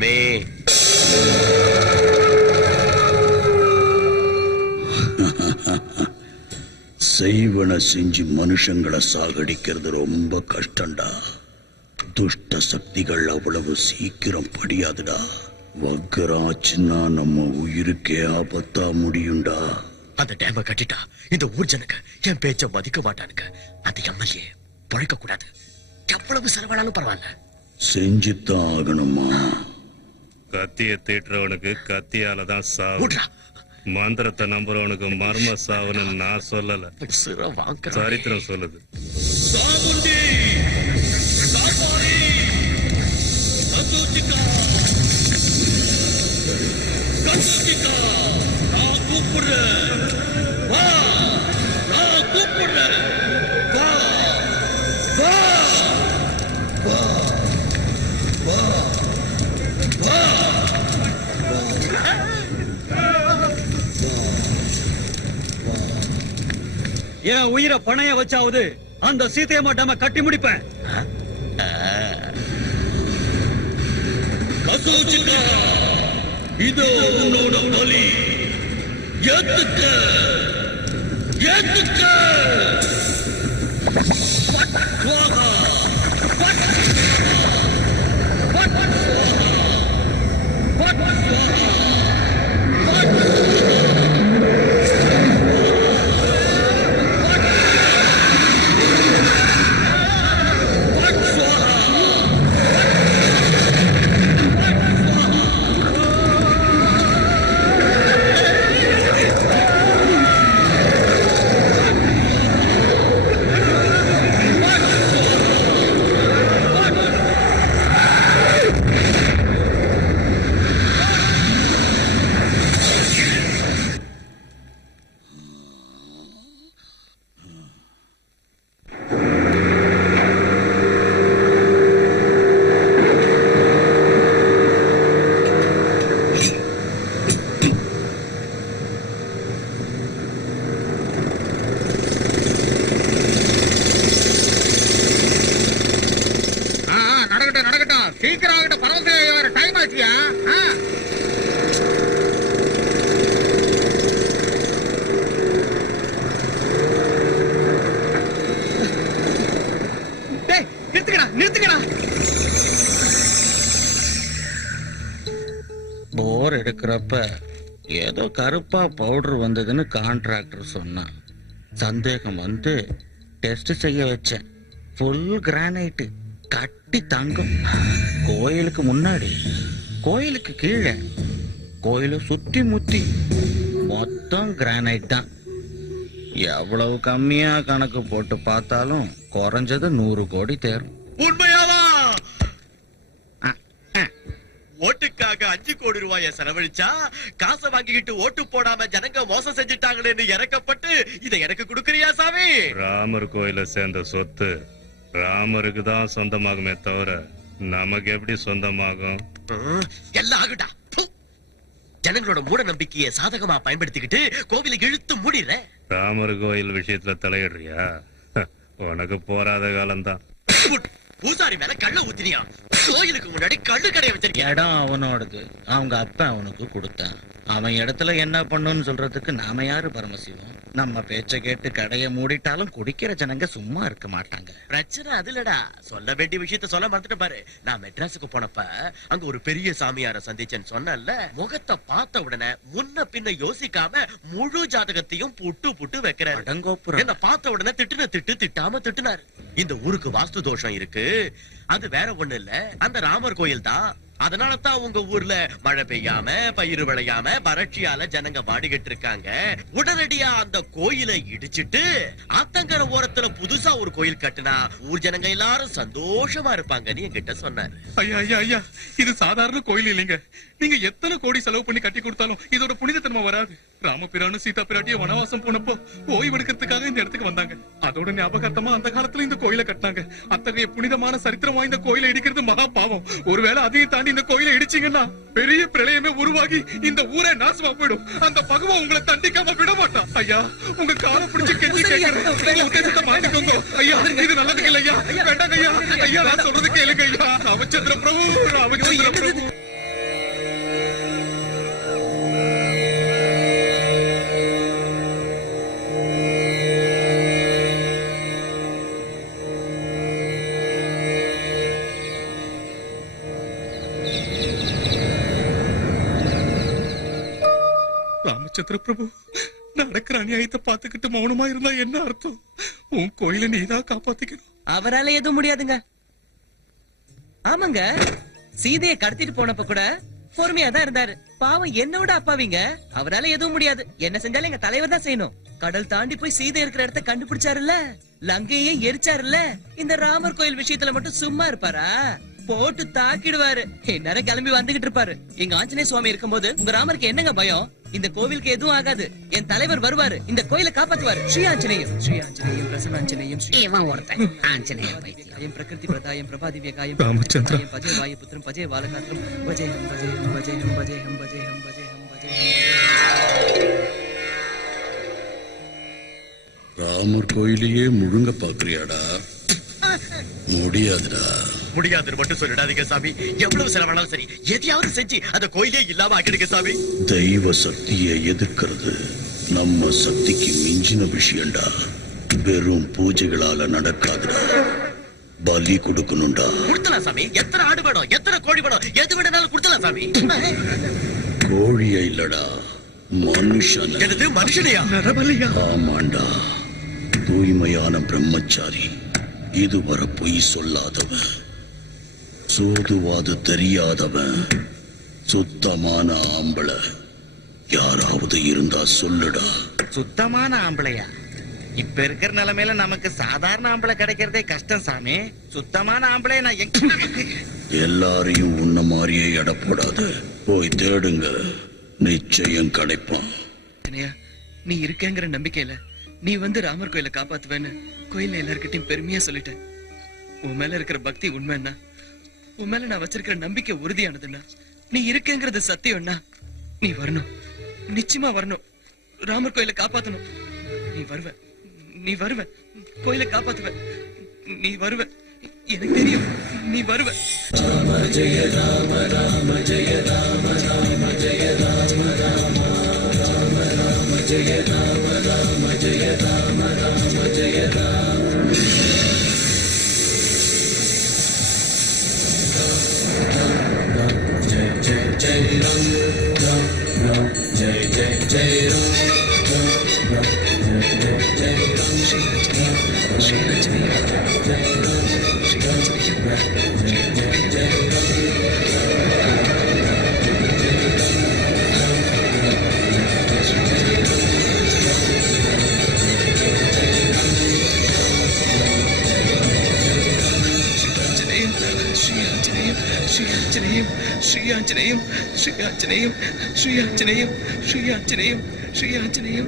சாமி. செய்வன செஞ்சு மனுஷங்களை சாகடிக்கிறது ரொம்ப கஷ்டம்டா. துஷ்ட சக்திகள் அவ்வளவு சீக்கிரம் படியாதுடா. வக்கராச்சுன்னா நம்ம உயிருக்கே ஆபத்தா முடியும்டா. அந்த டேம கட்டிட்டா இந்த ஊர் ஜனங்க என் பேச்ச மதிக்க மாட்டானுங்க. அந்த எம்எல்ஏ பழைக்க கூடாது. எவ்வளவு செலவானாலும் பரவாயில்ல, செஞ்சுத்தான் ஆகணுமா? கத்திய தீட்டுறவனுக்கு கத்தியாலதான் சாவு. மந்திரத்தை நம்புறவனுக்கு மர்ம சாவுன்னு நான் சொல்லல, சரித்திரம் சொல்லுது. என் உயிரை பணைய வச்சாவது அந்த சீதையம்மா டேம கட்டி முடிப்பேன். இதோ உன்னோட பலி. ஏத்துக்க ஏத்துக்க. போர் எடுக்கிறப்ப ஏதோ கருப்பா பவுடர் வந்ததுன்னு கான்ட்ராக்டர் சொன்னான். சந்தேகம் வந்து டெஸ்ட் செய்ய வச்சேன். ஃபுல் கிரானைட், கட்டி தங்கம். கோயிலுக்கு முன்னாடி, கோயிலுக்கு கீழே, கோயிலை சுத்தி முத்தி மொத்தம் கிரானைட் தான். எவ்வளவு கம்மியா கணக்கு போட்டு பார்த்தாலும் குறைஞ்சது 100 கோடி தேரும். உண்மையாவா? ஓட்டுக்காக 5 கோடி ரூபாய செலவழிச்சா காசை வாங்கிக்கிட்டு ஓட்டு போடாம ஜனங்க மோசம் செஞ்சுட்டாங்களேன்னு இறக்கப்பட்டு இதை எனக்கு கொடுக்கறியா சாமி? ராமர் கோயில சேர்ந்த சொத்து ராமருக்கு தான் சொந்தமாகுமே தவிர நமக்கு எப்படி சொந்தமாகும்? எல்லாம் ஆகுடா. ஜனங்களோட மூட நம்பிக்கையை சாதகமா பயன்படுத்திக்கிட்டு கோவிலை இழுத்து மூடிற. ராமர் கோயில் விஷயத்துல தலையிடுறியா? உனக்கு போராத காலம்தான். பூசாரி மேல கள்ள ஊத்தினியா? கோயிலுக்கு முன்னாடி கள்ளு கடையை வச்சிருக்கேன். இடம் அவனோடது, அவங்க அப்பா அவனுக்கு கொடுத்தான். அவன் இடத்துல என்ன பண்ணுன்னு சொல்றதுக்கு நாம யாரு பரமசிவம்? நம்ம பேச்ச கேட்டு கடையை மூடிட்டாலும் குடிக்கிற ஜனங்க சும்மா இருக்க மாட்டாங்க. பிரச்சனை அதுலடா. சொல்ல வேண்டிய விஷயத்த சொல்ல மறந்துட்டு பாரு. நான் மெட்ராஸுக்கு போனப்ப அங்க ஒரு பெரிய சாமியார சந்திச்சேன்னு சொன்னல. முகத்தை பார்த்த உடனே முன்ன பின்ன யோசிக்காம முழு ஜாதகத்தையும் புட்டு புட்டு வைக்கிறாரு. என்ன பார்த்த உடனே திட்டு திட்டாம திட்டுனாரு. இந்த ஊருக்கு வாஸ்து தோஷம் இருக்கு, அது வேற ஒண்ணு இல்ல, அந்த ராமர் கோயில் தான். அதனாலதான் உங்க ஊர்ல மழை பெய்யாம பயிர் விளையாம வறட்சியால ஜனங்க வாடிக்கிட்டு இருக்காங்க. உடனடியா அந்த கோயிலை இடிச்சிட்டு ஆத்தங்கர ஓரத்துல புதுசா ஒரு கோயில் கட்டுனா ஊர் ஜனங்க எல்லாரும் சந்தோஷமா இருப்பாங்கன்னு என்கிட்ட சொன்னாரு. ஐயா ஐயா ஐயா, இது சாதாரண கோயில் இல்லைங்க. நீங்க எத்தனை கோடி செலவு பண்ணி கட்டி கொடுத்தாலும் இதோட புனிதத்தன்மை வராது. ராமபிரானும் சீதா பிராட்டிய வனவாசம் போனப்போ ஓய்வெடுக்கிறதுக்காக இந்த இடத்துக்கு வந்தாங்க. அதோட ஞாபகார்த்தமா அந்த காலத்துல இந்த கோயிலை கட்டினாங்க. அத்தகைய புனிதமான சரித்திரம் வாய்ந்த கோயிலை இடிக்கிறது மகா பாவம். ஒருவேளை அதையும் தாண்டி இந்த கோயிலை இடிச்சீங்கன்னா பெரிய பிரளயமே உருவாகி இந்த ஊரே நாசமா போயிடும். அந்த பகவான் உங்களை தண்டிக்காம விட மாட்டான். ஐயா, உங்க காலை பிடிச்சு கெஞ்சி கேட்கிறேன், உங்க உத்தேசத்தை மாத்திக்கோங்க. ஐயா, இது நல்லதுக்கு இல்லையா? வேண்டாங்க ஐயா. ஐயா, நான் சொல்றது கேளுங்க ஐயா. ராமச்சந்திர பிரபு, ராமச்சந்திர பிரபு. ராமச்சந்திர பிரபு, நடக்கிற அநியாயத்தை பார்த்துக்கிட்டு மௌனமா இருந்தா என்ன அர்த்தம்? உன் கோயில நீதான் காப்பாத்திக்கணும். அவரால எதுவும் முடியாதுங்க. ஆமாங்க, சீதையை கடத்திட்டு போனப்ப கூட பொறுமையா தான் இருந்தாரு. பாவம் என்னோட அப்பாவிங்க. அவரால எதுவும் முடியாது. என்ன செஞ்சாலும் எங்க தலைவர் தான் செய்யணும். கடல் தாண்டி போய் சீதை இருக்கிற இடத்த கண்டுபிடிச்சாருல்ல, லங்கையே எரிச்சாருல்ல. இந்த ராமர் கோயில் விஷயத்துல மட்டும் சும்மா இருப்பாரா? போட்டு தாக்கிடுவாரு. நேரம் கிளம்பி வந்துகிட்டு இருப்பாரு. எங்க ஆஞ்சநேய சுவாமி இருக்கும்போது உங்க ராமருக்கு என்னங்க பயம்? இந்த கோவிலுக்கு எதுவும் ஆகாது. என் தலைவர் வருவாரு, இந்த கோயிலை காப்பாத்துவாரு. ஸ்ரீ ஆஞ்சநேயம், ஸ்ரீ ஆஞ்சநேயம், பிரசன்னாஞ்சநேயம், இவன் ஒருத்தன் ஆஞ்சநேய பைத்தியம். பிரகிருதி பிரதாயம் பிரபாதிவ்யகாயம் ராமச்சந்திரா. பஜே வாயுபுத்திரம் பஜே வாலகாத்திரம் பஜேஹம் பஜேஹம் பஜேஹம் பஜேஹம் பஜேஹம் பஜேஹம் பஜேஹம். ராமர் கோயிலையே முழுங்க பாக்குறியாடா? முடியாதுடா. முடியாதுன்னு மட்டும் சொல்லிடாதீங்க சாமி. எவ்வளவு செலவானாலும் சரி, எதையாவது செஞ்சு அந்த கோயிலே இல்லாம ஆக்கிடுங்க சாமி. தெய்வ சக்தியை எதிர்க்கிறது நம்ம சக்திக்கு மிஞ்சின விஷயம்டா. வெறும் பூஜைகளால நடக்காதுடா. பலி கொடுக்கணும்டா. கொடுத்தலாம் சாமி. எத்தனை ஆடு வேணும், எத்தனை கோழி வேணும், எது வேணாலும் கொடுத்தலாம் சாமி. கோழிய இல்லடா, மனுஷன். எனது மனுஷனையா? ஆமாண்டா, தூய்மையான பிரம்மச்சாரி, இதுவரை பொய் சொல்லாதவன், சூதுவாது தெரியாதவன், சுத்தமான ஆம்பளை யாராவது இருந்தா சொல்லுடா. சுத்தமான ஆம்பளையா? இப்ப இருக்கிற நிலைமையில நமக்கு சாதாரண ஆம்பளை கிடைக்கிறதே கஷ்டம் சாமி. சுத்தமான ஆம்பளை நான் எல்லாரையும் உன்ன மாதிரியே எடை போடாத. போய் தேடுங்க, நிச்சயம் கிடைப்பான். நீ இருக்கேங்கிற நம்பிக்கையில நீ வந்து ராமர் கோயிலை காப்பாத்துவேன்னு கோயில்ல எல்லார்கிட்டயும் பெருமையா சொல்லிட்டேன். உன் மேல இருக்கிற பக்தி உண்மைன்னா, உன் மேல நான் வச்சிருக்கிற நம்பிக்கை உறுதியானதுன்னா, நீ இருக்கேங்கிறது சத்தியம்னா, நீ வரணும், நிச்சயமா வரணும். ராமர் கோயிலை காப்பாத்தணும். நீ வருவ, நீ வருவ, கோயிலை காப்பாத்துவ, நீ வருவ, எனக்கு தெரியும், நீ வருவ. ராம ஜெய ராம ராம ஜெய ராம ராம ஜெய ராம ராம ராம ராம ஜெய ராம ராம ஜெய ராம ராம ஜெய ராம. ஜெய ஜெய ஜெய ராம் ராம் ஜெய ஜெய ஜெய ராம் ராம் ஜெய ஜெய ராம். ஸ்ரீ ஆஞ்சநேய, ஸ்ரீ ஆஞ்சநேய, ஜெய ராம், ஸ்ரீ ஆஞ்சநேய, ஜெய ஜெய ஜெய ശ്രീയാഞ്ജനേയം ശ്രീയാഞ്ജനേയം ശ്രീയാഞ്ജനേയം ശ്രീയാഞ്ജനേയം ശ്രീയാഞ്ജനേയം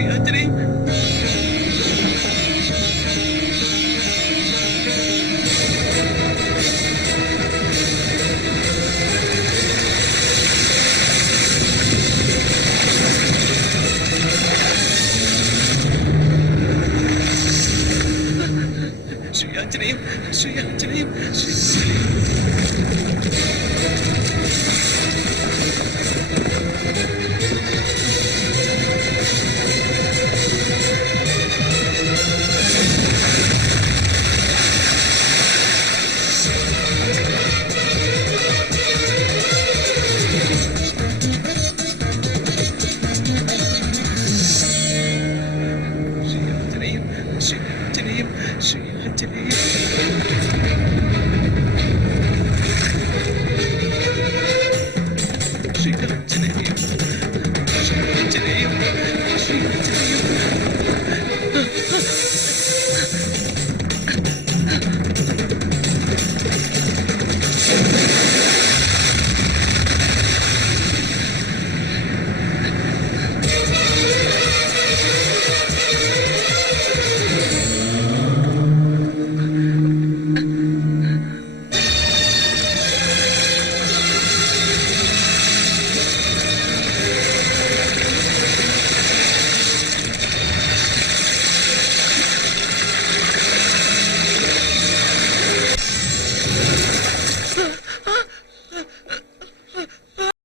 ശ്രീയാഞ്ജനേയം ശ്രീ ആഞ്ജനേയം ശ്രീ ആഞ്ജനേയം ശ്രീ ആഞ്ജനേയം